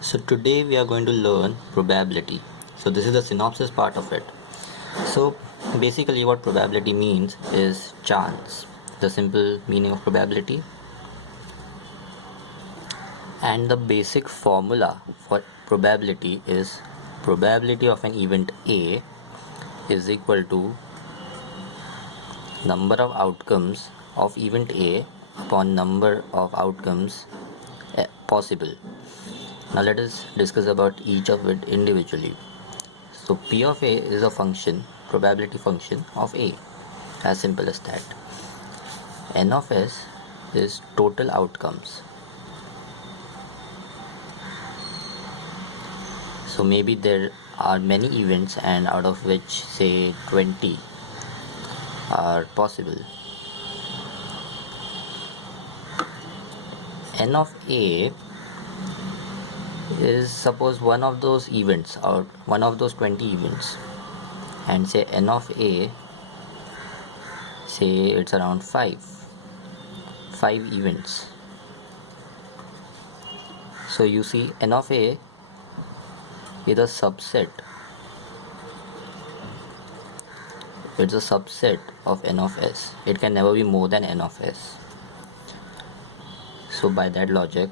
So today we are going to learn probability. So this is the synopsis part of it. So basically what probability means is chance. The simple meaning of probability, and the basic formula for probability is probability of an event A is equal to number of outcomes of event A upon number of outcomes possible. Now let us discuss about each of it individually. So P of A is a function, probability function of A, as simple as that. N of S is total outcomes. So maybe there are many events, and out of which say 20 are possible. N of A is suppose one of those events or one of those 20 events, and say N of A, say it's around 5 events. So you see N of A is a subset. It's a subset of N of S. It can never be more than N of S. So by that logic,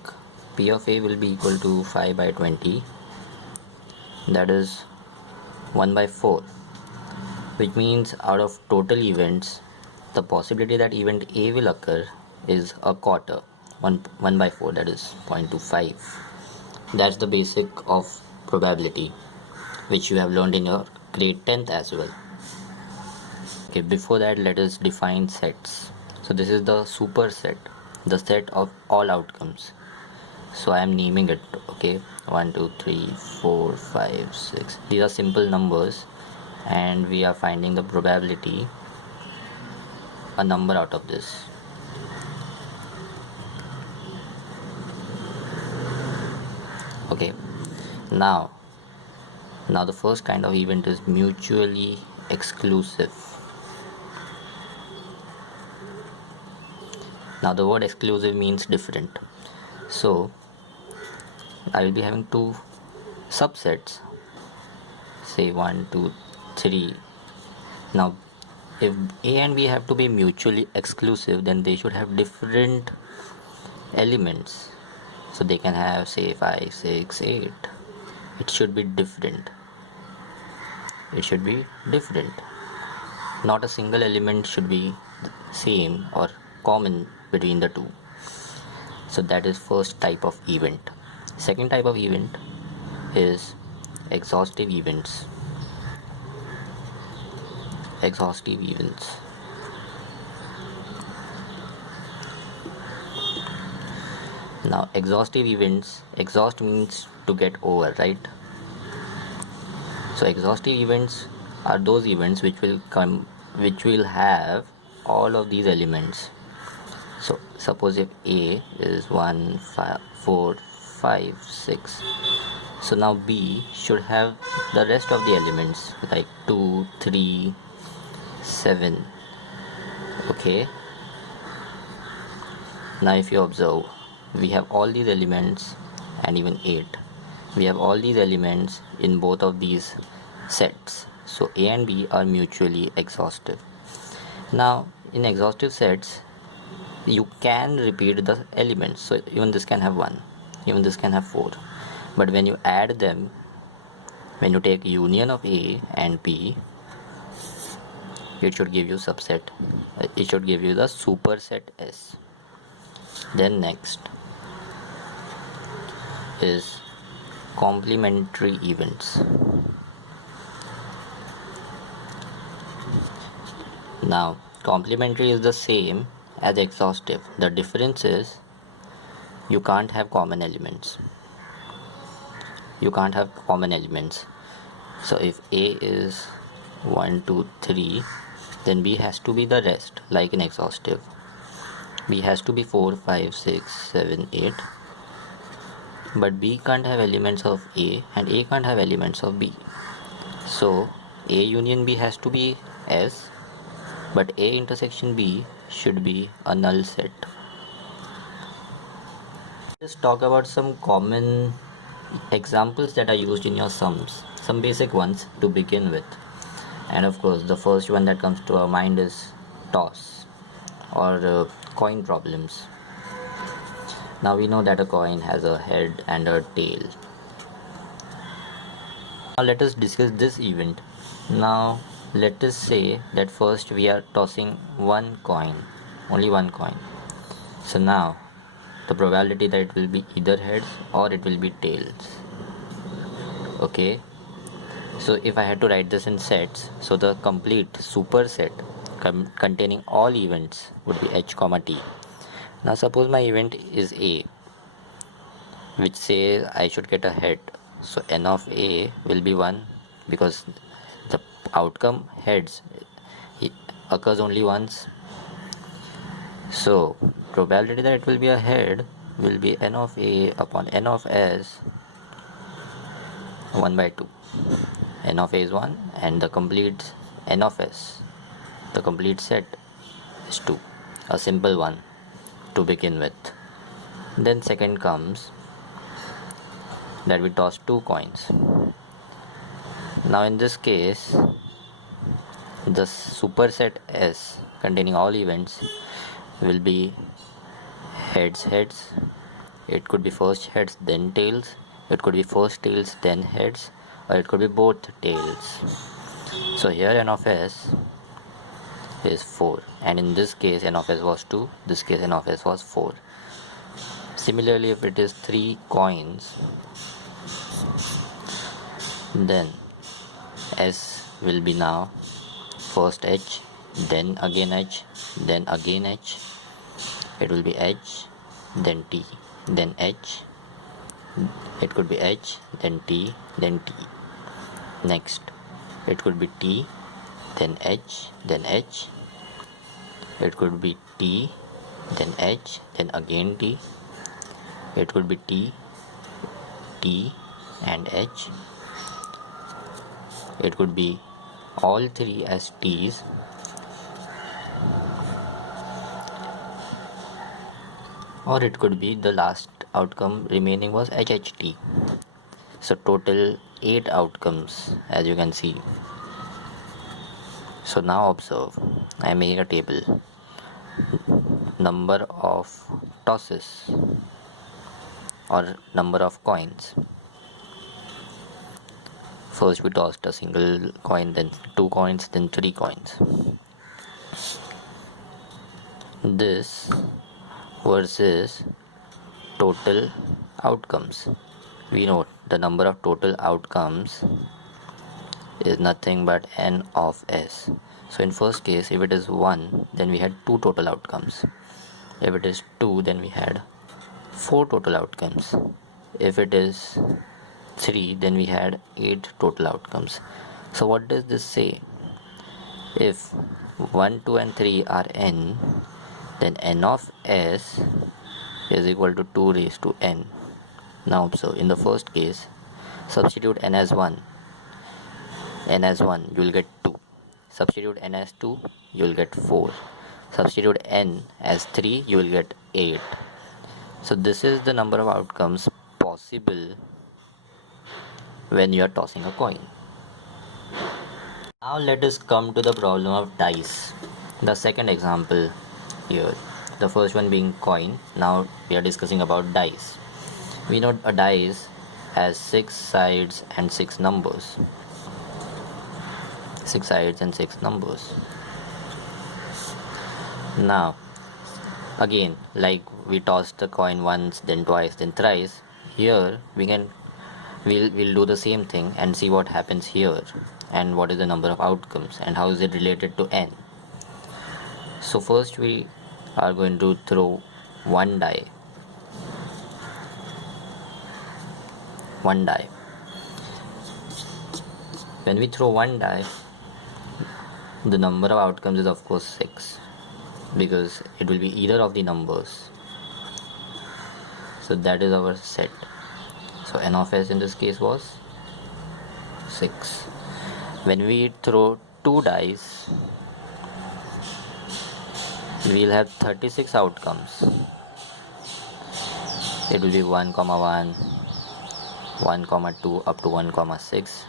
P of A will be equal to 5 by 20, that is 1 by 4, which means out of total events, the possibility that event A will occur is a quarter, 1 by 4, that is 0.25. That's the basic of probability, which you have learned in your grade 10th as well. Okay, before that let us define sets. So this is the superset, the set of all outcomes. So I am naming it, okay, 1 2 3 4 5 6. These are simple numbers, and we are finding the probability, a number out of this. Okay, now the first kind of event is mutually exclusive. Now the word exclusive means different. So I will be having two subsets, say 1 2 3. Now if A and B have to be mutually exclusive, then they should have different elements. So they can have say 5 6 8. It should be different. Not a single element should be same or common between the two. So that is first type of event. Second type of event is exhaustive events. Now exhaustive events, exhaust means to get over, right? So exhaustive events are those events which will have all of these elements. So suppose if A is 1 5 4 5 6, so now B should have the rest of the elements like 2 3 7. Okay, now if you observe, we have all these elements, and even 8, we have all these elements in both of these sets. So A and B are mutually exhaustive. Now in exhaustive sets, you can repeat the elements. So even this can have 1, even this can have 4, but when you add them, when you take union of A and B, it should give you subset, it should give you the superset S. Then next is complementary events. Now complementary is the same as exhaustive. The difference is you can't have common elements. So if A is 1 2 3, then B has to be the rest, like in exhaustive. B has to be 4 5 6 7 8, but B can't have elements of A and A can't have elements of B. So A union B has to be S, but A intersection B should be a null set. Let's talk about some common examples that are used in your sums, some basic ones to begin with. And of course, the first one that comes to our mind is toss or coin problems. Now we know that a coin has a head and a tail. Now let us discuss this event. Now let us say that first we are tossing one coin, only one coin. So now the probability that it will be either heads or it will be tails. Okay, so if I had to write this in sets, so the complete superset containing all events would be h comma t. Now suppose my event is a, which says I should get a head, so n of a will be 1 because the outcome heads occurs only once. So probability that it will be a head will be n of a upon n of s 1 by 2. N of a is 1 and the complete n of s, the complete set, is 2, a simple one to begin with. Then second comes that we toss 2 coins. Now in this case, the superset S containing all events will be heads heads. It could be first heads then tails, it could be first tails then heads, or it could be both tails. So here n of s is 4, and in this case n of s was 2, this case n of s was 4. Similarly, if it is 3 coins, then s will be now first h, then again h, then again h. It will be h, then t, then h. It could be h, then t, then t. Next, it could be t, then h, then h. It could be t, then h, then again t. It could be t, t, and h. It could be all three as t's. Or it could be the last outcome remaining was HHT. So total 8 outcomes, as you can see. So now observe, I am making a table. Number of tosses or number of coins. First we tossed a single coin, then 2 coins, then 3 coins. This versus total outcomes. We know the number of total outcomes is nothing but n of s. So in first case, if it is 1, then we had 2 total outcomes. If it is 2, then we had 4 total outcomes. If it is 3, then we had 8 total outcomes. So what does this say? If 1, 2 and 3 are n, then n of s is equal to 2 raised to n. Now observe, in the first case, substitute n as 1. N as 1, you will get 2. Substitute n as 2, you will get 4. Substitute n as 3, you will get 8. So this is the number of outcomes possible when you are tossing a coin. Now let us come to the problem of dice. The second example here, the first one being coin. Now we are discussing about dice. We know a dice has 6 sides and 6 numbers. 6 sides and 6 numbers. Now again, like we tossed the coin once, then twice, then thrice, here we'll do the same thing and see what happens here and what is the number of outcomes and how is it related to n. So first we are going to throw one die. When we throw one die, the number of outcomes is of course 6 because it will be either of the numbers. So that is our set. So n of s in this case was 6. When we throw 2 dice, we'll have 36 outcomes. It will be 1, 1, 1 comma 2 up to 1 comma 6.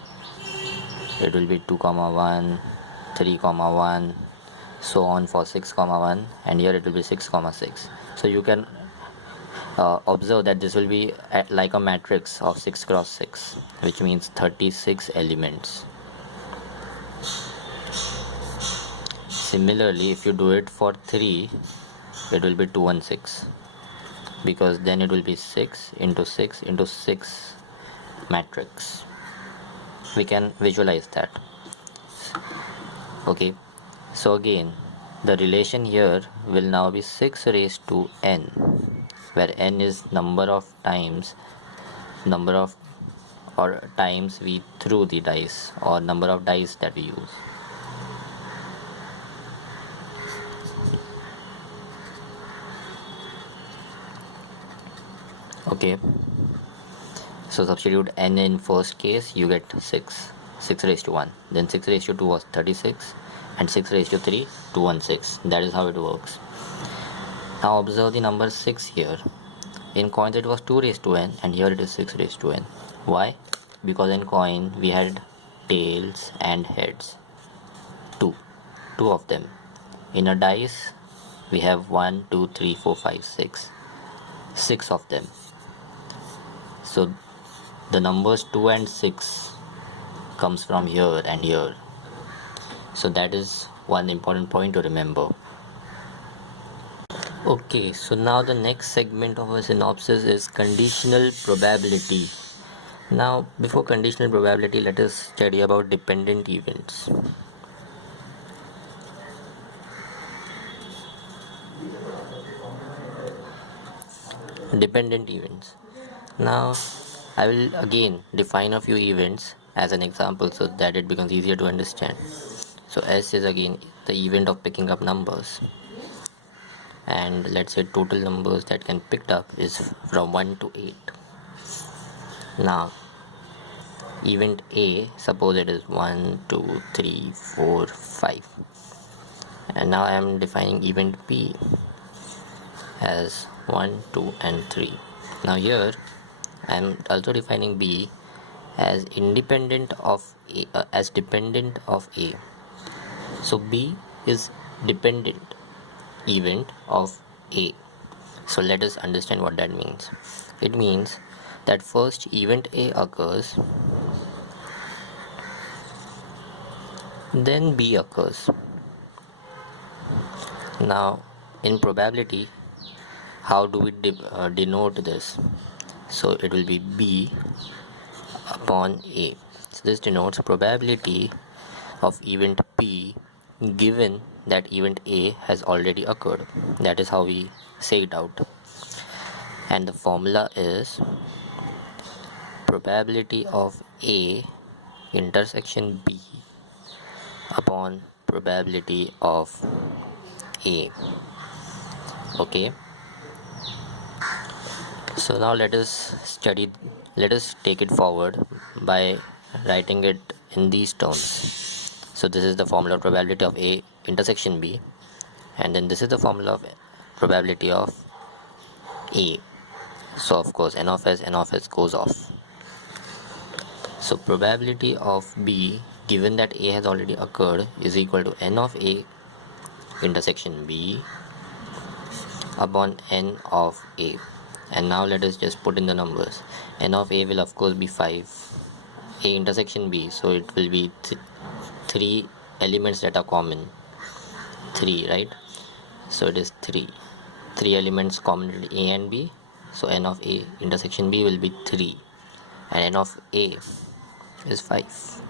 It will be 2 comma 1, 3 comma 1, so on for 6 comma 1, and here it will be 6 comma 6. So you can observe that this will be like a matrix of 6 cross 6, which means 36 elements. Similarly, if you do it for 3, it will be 216, because then it will be 6 into 6 into 6 matrix. We can visualize that. Okay, so again, the relation here will now be 6 raised to n, where n is number of times we threw the dice, or number of dice that we use. Okay, so substitute n in first case, you get 6 raised to 1, then 6 raised to 2 was 36, and 6 raised to 3 216. That is how it works. Now observe the number 6 here. In coins it was 2 raised to n, and here it is 6 raised to n. Why? Because in coin we had tails and heads, two of them. In a dice we have 1 2 3 4 5 6 of them. So the numbers 2 and 6 comes from here and here. So that is one important point to remember. Okay, so now the next segment of our synopsis is conditional probability. Now, before conditional probability, let us study about dependent events. Dependent events. Now, I will again define a few events as an example so that it becomes easier to understand. So S is again the event of picking up numbers, and let's say total numbers that can picked up is from 1 to 8. Now event A, suppose it is 1 2 3 4 5, and now I am defining event B as 1 2 and 3. Now here I am also defining B as independent of A, as dependent of A. So B is dependent event of A. So let us understand what that means. It means that first event A occurs, then B occurs. Now in probability, how do we denote this? So it will be B upon A. So this denotes probability of event P given that event A has already occurred. That is how we say it out. And the formula is probability of A intersection B upon probability of A. Okay, so now let us take it forward by writing it in these terms. So this is the formula of probability of A intersection B, and then this is the formula of probability of A. So of course n of s goes off. So probability of B given that A has already occurred is equal to n of A intersection B upon n of A. And now let us just put in the numbers. N of A will of course be 5, A intersection B, so it will be 3 elements that are common, 3, right? So it is 3 elements common to A and B, so n of A intersection B will be 3, and n of A is 5.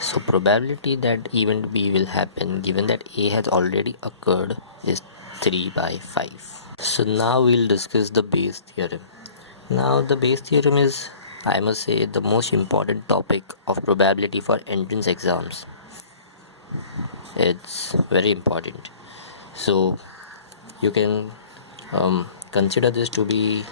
So probability that event B will happen given that A has already occurred is 3 by 5. So now we'll discuss the Bayes theorem. Now the Bayes theorem is, I must say, the most important topic of probability for entrance exams. It's very important. So you can consider this to be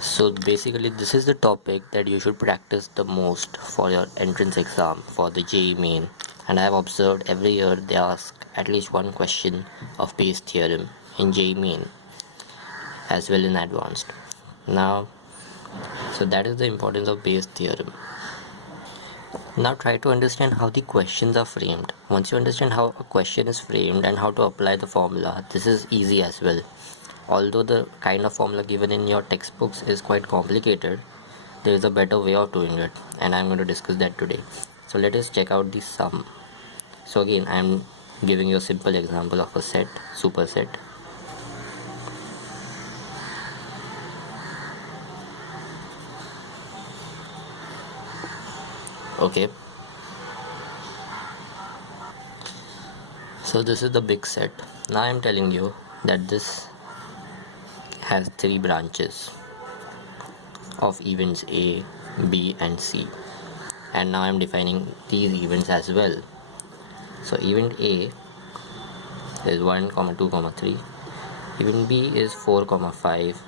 so basically this is the topic that you should practice the most for your entrance exam for the JEE main. And I have observed every year they ask at least one question of Bayes theorem in JEE main. as well in advanced. Now, so that is the importance of Bayes theorem. Now try to understand how the questions are framed. Once you understand how a question is framed and how to apply the formula, this is easy as well. Although the kind of formula given in your textbooks is quite complicated, there is a better way of doing it, and I'm going to discuss that today. So let us check out the sum. So again, I'm giving you a simple example of a set, superset. Okay, so this is the big set. Now I'm telling you that this has 3 branches of events A, B and C, and now I'm defining these events as well. So event A is 1, 2, 3, event B is 4, 5,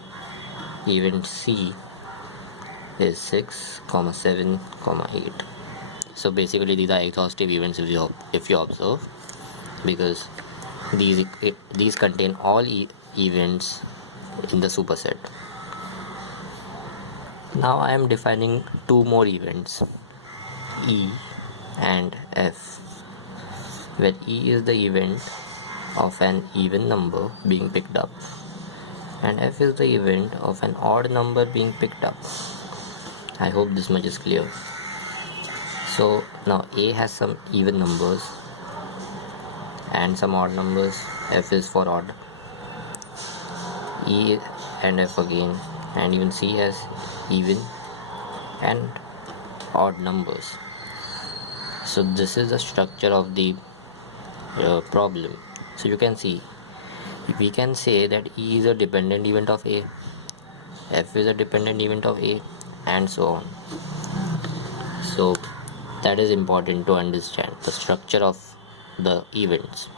event C is 6, 7, 8. So basically these are exhaustive events if you observe, because these contain all events in the superset. Now I am defining 2 more events, E and F, where E is the event of an even number being picked up and F is the event of an odd number being picked up. I hope this much is clear. So now A has some even numbers and some odd numbers. F is for odd. E and F again, and even C has even and odd numbers. So this is the structure of the problem. So you can see, we can say that E is a dependent event of A, F is a dependent event of A, and so on. So that is important to understand the structure of the events.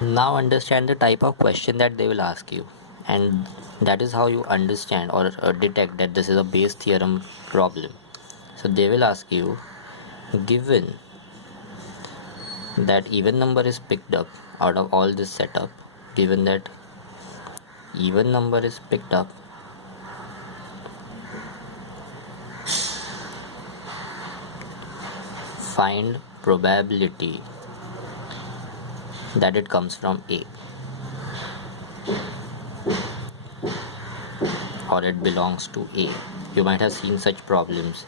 Now understand the type of question that they will ask you, and that is how you understand or detect that this is a Bayes theorem problem. So they will ask you, given that even number is picked up out of all this setup, given that even number is picked up, find probability that it comes from A or it belongs to A. You might have seen such problems,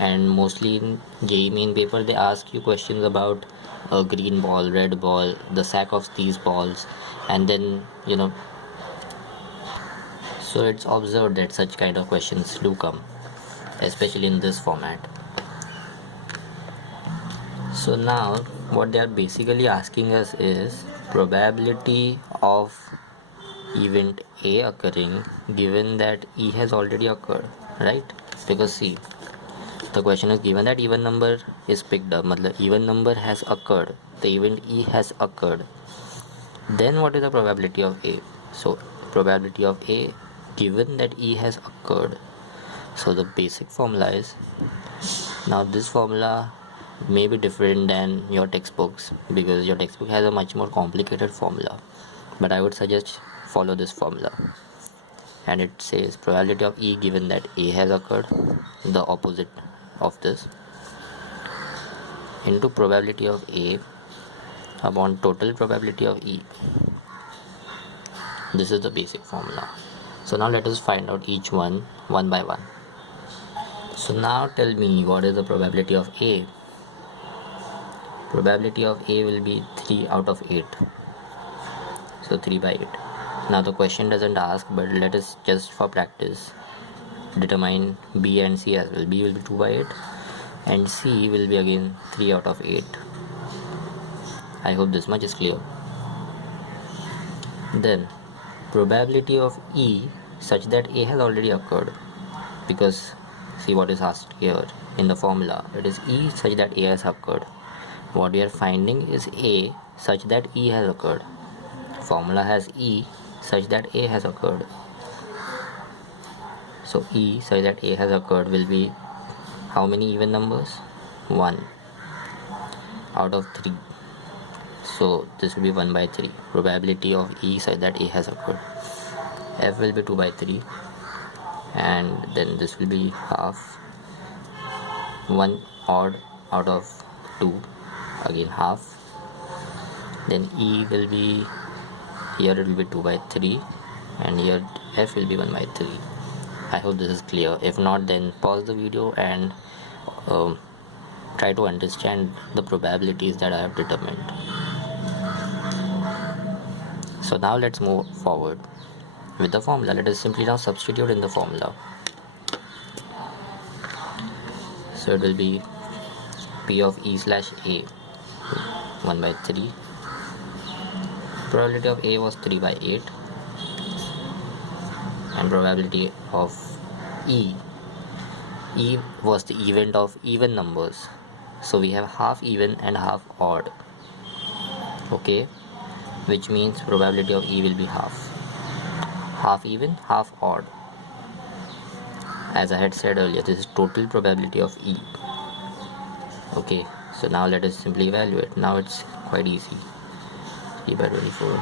and mostly in JEE main paper they ask you questions about a green ball, red ball, the sack of these balls, and then so it's observed that such kind of questions do come, especially in this format. So now what they are basically asking us is probability of event A occurring given that E has already occurred, right? Because see, the question is given that even number is picked up, even number has occurred, the event E has occurred, then what is the probability of A? So probability of A given that E has occurred. So the basic formula is, now this formula may be different than your textbooks because your textbook has a much more complicated formula, but I would suggest follow this formula, and it says probability of E given that A has occurred, the opposite of this, into probability of A upon total probability of E. This is the basic formula. So now let us find out each one by one. So now tell me, what is the probability of A? Probability of A will be 3 out of 8. So 3 by 8. Now the question doesn't ask, but let us just for practice determine B and C as well. B will be 2 by 8 and C will be again 3 out of 8. I hope this much is clear. Then probability of E such that A has already occurred, because see what is asked here in the formula, it is E such that A has occurred. What we are finding is A such that E has occurred. Formula has E such that A has occurred. So E such that A has occurred will be how many even numbers? 1 out of 3. So this will be 1 by 3. Probability of E such that A has occurred. f will be 2 by 3, and then this will be half, 1 odd out of 2, again half, then e will be, here it will be 2 by 3, and here f will be 1 by 3. I hope this is clear. If not, then pause the video and try to understand the probabilities that I have determined. So now let's move forward with the formula. Let us simply now substitute in the formula. So it will be p of e slash a 1 by 3. Probability of a was 3 by 8, and probability of e was the event of even numbers, so we have half even and half odd. Okay, which means probability of e will be half even, half odd. As I had said earlier, this is total probability of e. Okay, so now let us simply evaluate. Now it's quite easy. 3 by 24.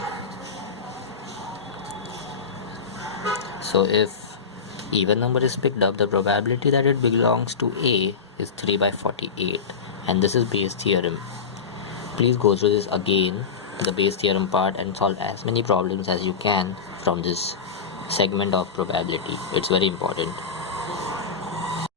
So if even number is picked up, the probability that it belongs to a is 3 by 48, and this is Bayes' theorem. Please go through this again, the Bayes' theorem part, and solve as many problems as you can from this segment of probability. It's very important.